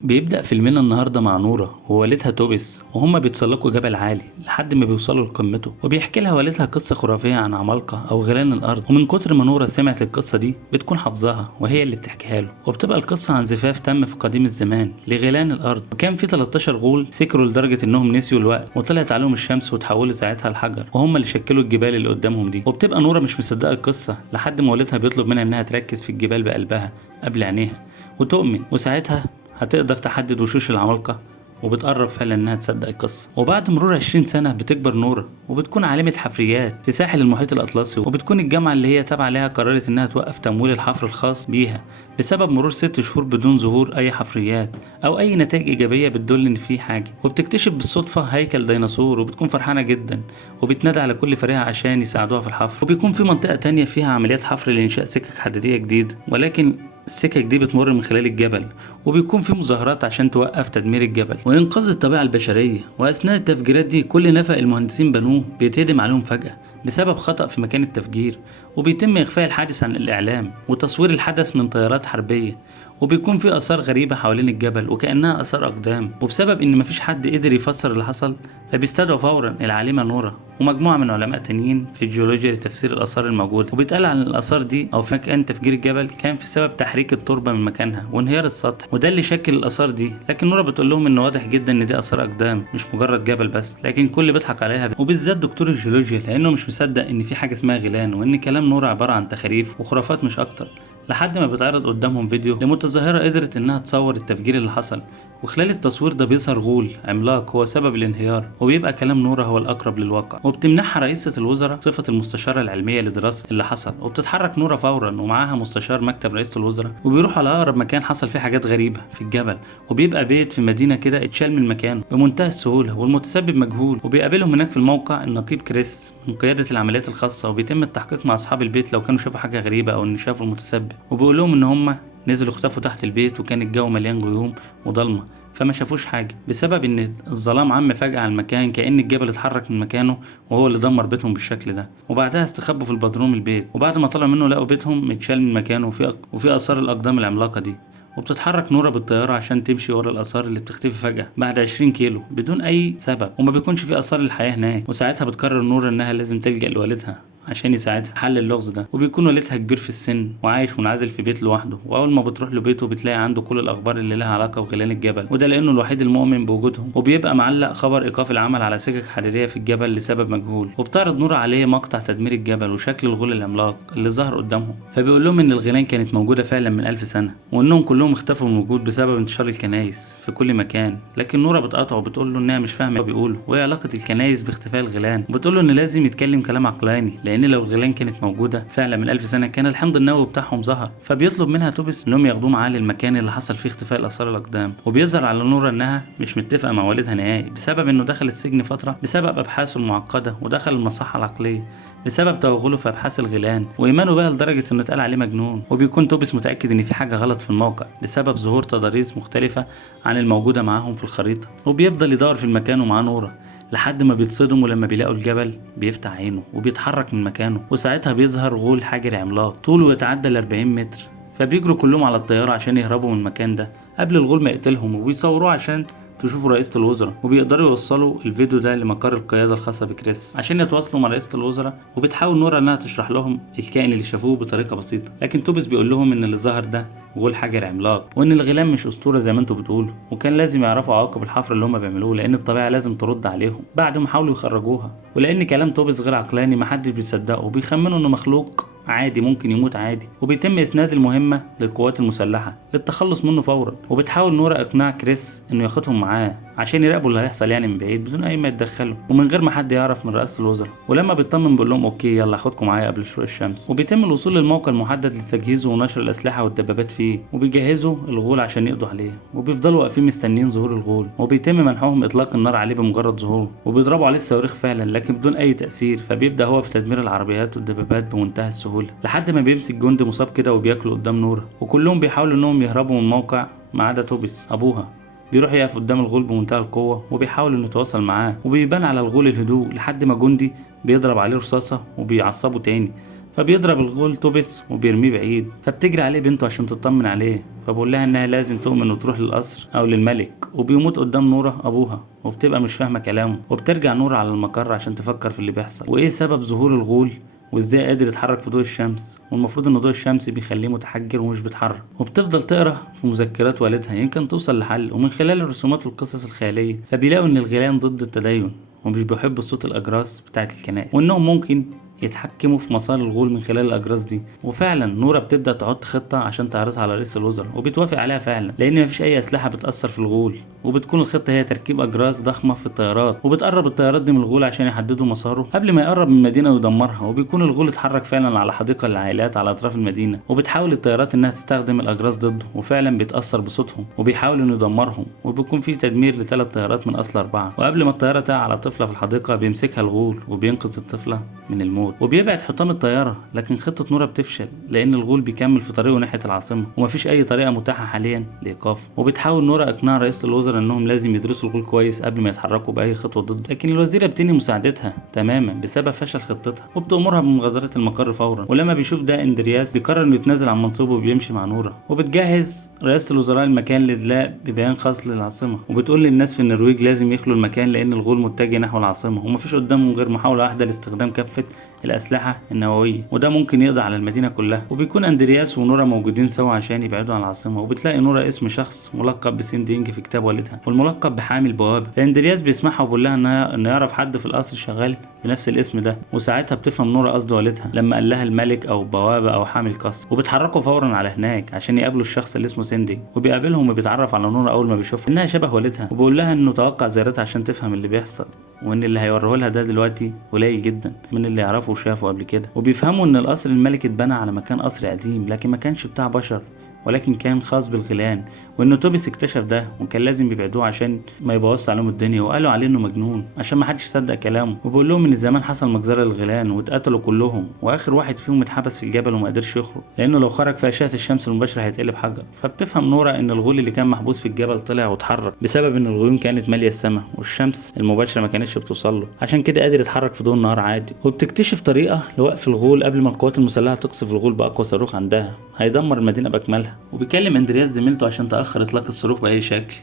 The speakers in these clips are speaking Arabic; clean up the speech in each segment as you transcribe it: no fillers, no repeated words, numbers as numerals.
بيبدأ فيلمنا النهاردة مع نورة ووالدها توبس وهما بيتسلقوا جبل عالي لحد ما بيوصلوا لقمته، وبيحكي لها والدها قصة خرافية عن عمالقة أو غيلان الأرض. ومن كتر ما نورة سمعت القصة دي بتكون حافظاها وهي اللي بتحكيها له، وبتبقى القصة عن زفاف تم في قديم الزمان لغيلان الأرض، وكان في 13 غول سكروا لدرجة إنهم نسيوا الوقت وطلعت عليهم الشمس وتحولوا ساعتها لحجر، وهم اللي شكلوا الجبال اللي قدامهم دي. وبتبقى نورة مش مصدقة القصة لحد ما والدها بيطلب منها إنها تركز في الجبال بقلبها قبل عينيها وتؤمن، وساعتها هتقدر تحدد وشوش العمالقة، وبتقرب فعلا انها تصدق القصة. وبعد مرور 20 سنة بتكبر نورة وبتكون عالمة حفريات في ساحل المحيط الأطلسي، وبتكون الجامعة اللي هي تابعة لها قررت انها توقف تمويل الحفر الخاص بيها بسبب مرور 6 شهور بدون ظهور اي حفريات او اي نتائج ايجابية بتدل ان في حاجة. وبتكتشف بالصدفة هيكل ديناصور وبتكون فرحانة جدا، وبتنادى على كل فريقها عشان يساعدوها في الحفر. وبيكون في منطقة تانية فيها عمليات حفر لإنشاء سكك حديدية جديد، ولكن السكك دي بتمر من خلال الجبل، وبيكون في مظاهرات عشان توقف تدمير الجبل وإنقاذ الطبيعة البشرية. وأثناء التفجيرات دي كل نفق المهندسين بنوه بيتهدم عليهم فجأة بسبب خطأ في مكان التفجير، وبيتم إخفاء الحادث عن الإعلام وتصوير الحدث من طيارات حربية. وبيكون في آثار غريبة حوالين الجبل وكأنها آثار أقدام، وبسبب إن مفيش حد قدر يفسر اللي حصل فبيستدعوا فورا العالمة نورة ومجموعة من علماء تانيين في الجيولوجيا لتفسير الآثار الموجودة. وبيتقال عن الآثار دي أو في مكان تفجير الجبل كان في سبب تحريك التربة من مكانها وانهيار السطح، وده اللي شكل الآثار دي. لكن نورة بتقول لهم إن واضح جدا إن دي آثار أقدام مش مجرد جبل بس، لكن كل بيضحك عليها وبالذات دكتور الجيولوجيا لأنه مش مصدق إن في حاجة اسمها غيلان، وإن كلام نورة عبارة عن تخاريف وخرافات مش أكتر. لحد ما بيتعرض قدامهم فيديو لمتظاهرة قدرت إنها تصور التفجير اللي حصل، وخلال التصوير ده بيظهر غول عملاق هو سبب الانهيار، وبيبقى كلام نورة هو الأقرب للواقع. وبتمنحها رئيسة الوزراء صفة المستشارة العلمية لدراسة اللي حصل، وبتتحرك نورة فورا ومعاها مستشار مكتب رئيسة الوزراء، وبيروحوا على أقرب مكان حصل فيه حاجات غريبة في الجبل، وبيبقى بيت في مدينة كده اتشال من مكانه بمنتهى السهولة والمتسبب مجهول. وبيقابلهم هناك في الموقع النقيب كريس من قيادة العمليات الخاصة، وبيتم التحقيق مع أصحاب البيت لو كانوا شافوا حاجة غريبة أو إن شافوا المتسبب، وبيقول لهم إن هم نزلوا اختفوا تحت البيت وكان الجو مليان غيوم وضلمة فما شافوش حاجة بسبب ان الظلام عم فجأة على المكان، كأن الجبل اتحرك من مكانه وهو اللي دمر بيتهم بالشكل ده. وبعدها استخبوا في البدروم البيت، وبعد ما طلعوا منه لقوا بيتهم متشال من مكانه وفي آثار الأقدام العملاقة دي. وبتتحرك نورة بالطيارة عشان تمشي ورا الآثار اللي بتختفي فجأة بعد 20 كيلو بدون أي سبب، وما بيكونش في آثار الحياة هناك. وساعتها بتقرر نورة إنها لازم تلجأ لوالدها عشان يساعدها في حل اللغز ده. وبيكون والدها كبير في السن وعايش منعزل في بيت لوحده، واول ما بتروح لبيته بتلاقي عنده كل الاخبار اللي لها علاقه بغيلان الجبل، وده لانه الوحيد المؤمن بوجودهم. وبيبقى معلق خبر ايقاف العمل على سكك حديديه في الجبل لسبب مجهول. وبتعرض نورة عليه مقطع تدمير الجبل وشكل الغول العملاق اللي ظهر قدامهم، فبيقول لهم ان الغيلان كانت موجوده فعلا من 1000 سنه، وانهم كلهم اختفوا من الوجود بسبب انتشار الكنايس في كل مكان. لكن نورة بتقاطعه وبتقول له انها مش فاهمه بيقوله وايه علاقه الكنايس باختفاء الغيلان، وبتقول له ان لازم يتكلم كلام عقلاني، لان لو الغيلان كانت موجودة فعلا من 1000 سنة كان الحمض النووي بتاعهم ظهر. فبيطلب منها توبس انهم ياخدوه معاه للمكان اللي حصل فيه اختفاء الآثار الأقدام. وبيظهر على نورة انها مش متفقة مع والدها نهائي بسبب انه دخل السجن فترة بسبب ابحاثه المعقدة، ودخل المصحة العقلية بسبب توغله في ابحاث الغيلان، وايمانه بقى لدرجة انه اتقال عليه مجنون. وبيكون توبس متأكد ان في حاجة غلط في الموقع بسبب ظهور تضاريس مختلفة عن الموجودة معاهم في الخريطة، وبيفضل يدور في المكان ومعاه نورة لحد ما بيتصدم، ولما بيلاقوا الجبل بيفتح عينه وبيتحرك من مكانه. وساعتها بيظهر غول حجري عملاق طوله يتعدى ال 40 متر، فبيجروا كلهم على الطيارة عشان يهربوا من المكان ده قبل الغول ما يقتلهم، وبيصوروه عشان تشوفوا رئيسة الوزراء. وبيقدروا يوصلوا الفيديو ده لمقر القيادة الخاصة بكريس عشان يتواصلوا مع رئيسة الوزراء. وبتحاول نورة انها تشرح لهم الكائن اللي شافوه بطريقة بسيطة، لكن توبس بيقول لهم ان اللي ظهر ده غول حجر عملاق، وان الغيلان مش اسطورة زي ما انتوا بتقولوا، وكان لازم يعرفوا عواقب الحفر اللي هم بيعملوه لان الطبيعة لازم ترد عليهم بعد ما حاولوا يخرجوها. ولان كلام توبس غير عقلاني محدش بيصدقه، وبيخمنوا انه مخلوق عادي ممكن يموت عادي. وبيتم اسناد المهمة للقوات المسلحة للتخلص منه فورا. وبتحاول نورة اقناع كريس انه ياخدهم معاه عشان يراقبوا اللي هيحصل يعني من بعيد بدون اي ما يتدخلوا ومن غير ما حد يعرف من رئاسة الوزراء. ولما بيطمن بيقول لهم اوكي يلا هاخدكم معايا قبل شروق الشمس. وبيتم الوصول للموقع المحدد لتجهيزه ونشر الاسلحة والدبابات فيه، وبيجهزوا الغول عشان يقضوا عليه. وبيفضلوا واقفين مستنيين ظهور الغول، وبيتم منحهم اطلاق النار عليه بمجرد ظهوره، وبيضربوا عليه الصواريخ فعلا لكن بدون اي تأثير. فبيبدأ هو في تدمير العربيات والدبابات بمنتهى السهولة لحد ما بيمسك جندي مصاب كده وبياكله قدام نورة. وكلهم بيحاولوا انهم يهربوا من الموقع ما عدا توبس ابوها، بيروح يقف قدام الغول بمنتهى القوة وبيحاول انه يتواصل معاه. وبيبان على الغول الهدوء لحد ما جندي بيضرب عليه رصاصة وبيعصبه تاني، فبيضرب الغول توبس وبيرميه بعيد، فبتجري عليه بنته عشان تطمن عليه، فبقول لها انها لازم تؤمن وتروح للقصر او للملك، وبيموت قدام نورة ابوها وبتبقى مش فاهمة كلامه، وبترجع نورة على المقر عشان تفكر في اللي بيحصل وايه سبب ظهور الغول وازاي قادر يتحرك في ضوء الشمس، والمفروض ان ضوء الشمس بيخليه متحجر ومش بيتحرك. وبتفضل تقرا في مذكرات والدها يمكن توصل لحل، ومن خلال الرسومات والقصص الخياليه فبيلاقوا ان الغيلان ضد التدين ومش بيحبوا صوت الاجراس بتاعه الكنائس، وانهم ممكن يتحكموا في مسار الغول من خلال الاجراس دي. وفعلا نورة بتبدا تحط خطه عشان تعرضها على رئيس الوزراء، وبيتوافق عليها فعلا لان مفيش اي اسلحه بتاثر في الغول، وبتكون الخطه هي تركيب اجراس ضخمه في الطيارات، وبتقرب الطيارات دي من الغول عشان يحددوا مساره قبل ما يقرب من المدينه ويدمرها. وبيكون الغول اتحرك فعلا على حديقه للعائلات على اطراف المدينه، وبتحاول الطيارات انها تستخدم الاجراس ضده، وفعلا بيتاثر بصوتهم وبيحاول انه يدمرهم، وبيكون في تدمير ل3 طيارات من اصل 4. وقبل ما الطياره تقع على طفله في الحديقه بيمسكها الغول وبينقذ الطفله من الموت، وبيبعد حطام الطياره. لكن خطه نورة بتفشل لان الغول بيكمل في طريقه ناحيه العاصمه، ومفيش اي طريقه متاحه حاليا لايقافه. وبتحاول نورة اقناع رئيس الوزراء انهم لازم يدرسوا الغول كويس قبل ما يتحركوا باي خطوه ضده، لكن الوزيره بتنهي مساعدتها تماما بسبب فشل خطتها، وبتامرها بمغادره المقر فورا. ولما بيشوف ده اندرياس بيقرر انه يتنازل عن منصبه وبيمشي مع نورة، وبتجهز رئاسه الوزراء المكان لادلاء ببيان خاص للعاصمه، وبتقول للناس في النرويج لازم يخلوا المكان لان الغول متجه نحو العاصمه، ومفيش قدامهم غير محاوله واحده لاستخدام كافه الاسلحه النوويه، وده ممكن يقضي على المدينه كلها. وبيكون اندرياس ونورة موجودين سوا عشان يبعدوا عن العاصمه، وبتلاقي نورة اسم شخص ملقب بسيندينج في كتاب والدها، والملقب بحامل بوابه، فاندرياس بيسمعها وبيقول لها انه يعرف حد في القصر شغال بنفس الاسم ده. وساعتها بتفهم نورة قصد والدها لما قال لها الملك او بوابه او حامل قصر، وبتحركوا فورا على هناك عشان يقابلوا الشخص اللي اسمه سيندينج، وبيقابلهم وبيتعرف على نورة اول ما بيشوفها انها شبه والدها، وبيقول لها انه توقع زيارتها عشان تفهم اللي بيحصل، وان اللي هيوريه لها ده دلوقتي قليل جدا من اللي يعرفه وشافه قبل كده. وبيفهموا ان القصر الملكي اتبنى على مكان قصر قديم لكن ما كانش بتاع بشر ولكن كان خاص بالغيلان، وان توبيس اكتشف ده وكان لازم يبعدوه عشان ما يبوظش عليهم الدنيا، وقالوا عليه انه مجنون عشان ما حدش يصدق كلامه. وبيقول لهم ان زمان حصل مجزره للغيلان واتقتلوا كلهم، واخر واحد فيهم اتحبس في الجبل وما قدرش يخرج لانه لو خرج في اشعه الشمس المباشره هيتقلب حجر. فبتفهم نورة ان الغول اللي كان محبوس في الجبل طلع واتحرك بسبب ان الغيوم كانت ماليه السماء والشمس المباشره ما كانتش بتوصل له، عشان كده قادر يتحرك في ضوء النهار عادي. وبتكتشف طريقه لوقف الغول قبل ما القوات المسلحه تقصف الغول باقوى صاروخ عندها هيدمر المدينه باكملها. وبيكلم اندرياس زميلته عشان تاخر اطلاق الصاروخ باي شكل،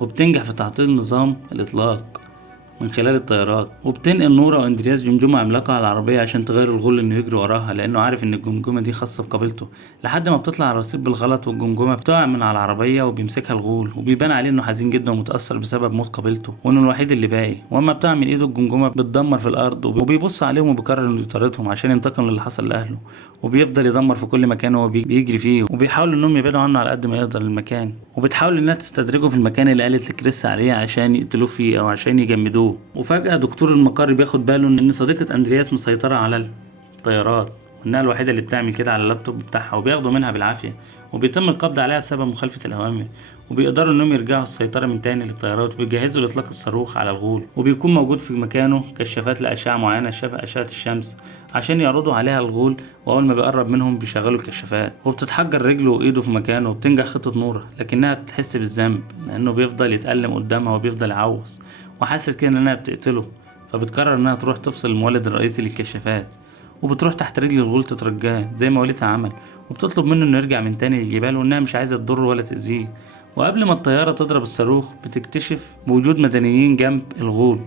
وبتنجح في تعطيل نظام الاطلاق من خلال الطيارات. وبتنقل نورة واندرياس جمجمة عملاقة على العربية عشان تغير الغول انه يجري وراها لانه عارف ان الجمجمة دي خاصة بقبيلته، لحد ما بتطلع على الرصيف بالغلط والجمجمة بتقع من على العربية وبيمسكها الغول، وبيبان عليه انه حزين جدا ومتأثر بسبب موت قبيلته وانه الوحيد اللي باقي. واما بتقع من ايده الجمجمة بتدمر في الارض، وبيبص عليهم وبيقرر انه يطاردهم عشان ينتقم للي حصل لاهله، وبيفضل يدمر في كل مكان هو بيجري فيه، وبيحاول انهم يبعدوا عنه على قد ما يقدر المكان. وبتحاول انها تستدرجه في المكان اللي قالت لكريس عليه عشان يقتلوه فيه او عشان يجمدوه. وفجأة دكتور المقر بياخد باله ان صديقة اندرياس مسيطرة على الطيارات وانها الوحيدة اللي بتعمل كده على اللابتوب بتاعها، وبياخدوا منها بالعافية، وبيتم القبض عليها بسبب مخالفة الأوامر. وبيقدروا انهم يرجعوا السيطرة من تاني للطيارات، وبيجهزوا لإطلاق الصاروخ على الغول، وبيكون موجود في مكانه كشافات لأشعة معينة شبه أشعة الشمس عشان يعرضوا عليها الغول، وأول ما بيقرب منهم بيشغلوا الكشافات، وبتتحجر رجله وإيده في مكانه، وبتنجح خطة نورة لكنها بتحس بالذنب لأنه بيفضل يتألم قدامها وبيفضل يعوز، وحست كده إنها بتقتله، فبتقرر إنها تروح تفصل المولد الرئيسي للكشافات، وبتروح تحت رجل الغول تترجاه زي ما والدها عمل، وبتطلب منه انه يرجع من تاني للجبال وانها مش عايزه تضره ولا تأذيه. وقبل ما الطياره تضرب الصاروخ بتكتشف بوجود مدنيين جنب الغول،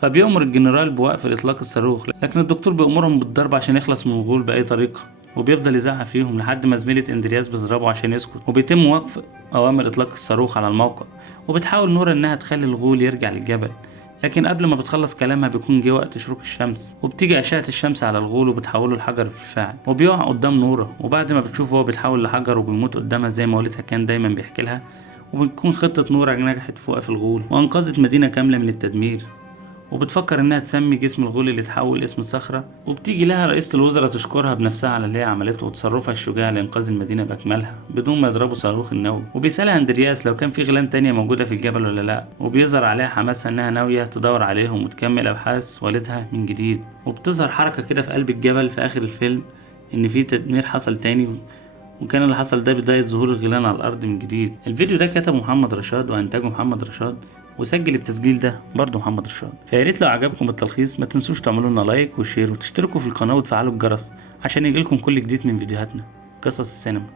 فبيأمر الجنرال بوقف اطلاق الصاروخ، لكن الدكتور بيأمرهم بالضرب عشان يخلص من الغول بأي طريقه، وبيفضل يزعق فيهم لحد ما زميلة اندرياس بتضربه عشان يسكت، وبيتم وقف اوامر اطلاق الصاروخ على الموقع. وبتحاول نورة انها تخلي الغول يرجع للجبل، لكن قبل ما بتخلص كلامها بيكون جه وقت شروق الشمس، وبتيجي أشعة الشمس على الغول وبتحوله لحجر بالفعل، وبيقع قدام نورة، وبعد ما بتشوفه هو بيتحول لحجر وبيموت قدامها زي ما والدها كان دايما بيحكي لها. وبتكون خطة نورة نجحت في وقف الغول وأنقذت مدينة كاملة من التدمير، وبتفكر انها تسمي جسم الغول اللي اتحول اسم الصخرة. وبتيجي لها رئيسة الوزراء تشكرها بنفسها على اللي هي عملته وتصرفها الشجاع لإنقاذ المدينة بأكملها بدون ما يضربوا صاروخ النووي. وبيسألها اندرياس لو كان في غيلان تانية موجودة في الجبل ولا لا، وبيظهر عليها حماسها انها ناوية تدور عليهم وتكمل أبحاث والدها من جديد. وبتظهر حركة كده في قلب الجبل في آخر الفيلم ان في تدمير حصل تاني، وكان اللي حصل ده بداية ظهور الغيلان على الأرض من جديد. الفيديو ده كتب محمد رشاد وإنتاجه محمد رشاد، وسجل التسجيل ده برضه محمد رشاد. فياريت لو عجبكم التلخيص ما تنسوش تعملوا لنا لايك وشير وتشتركوا في القناة وتفعلوا الجرس عشان يجيلكم كل جديد من فيديوهاتنا قصص السينما.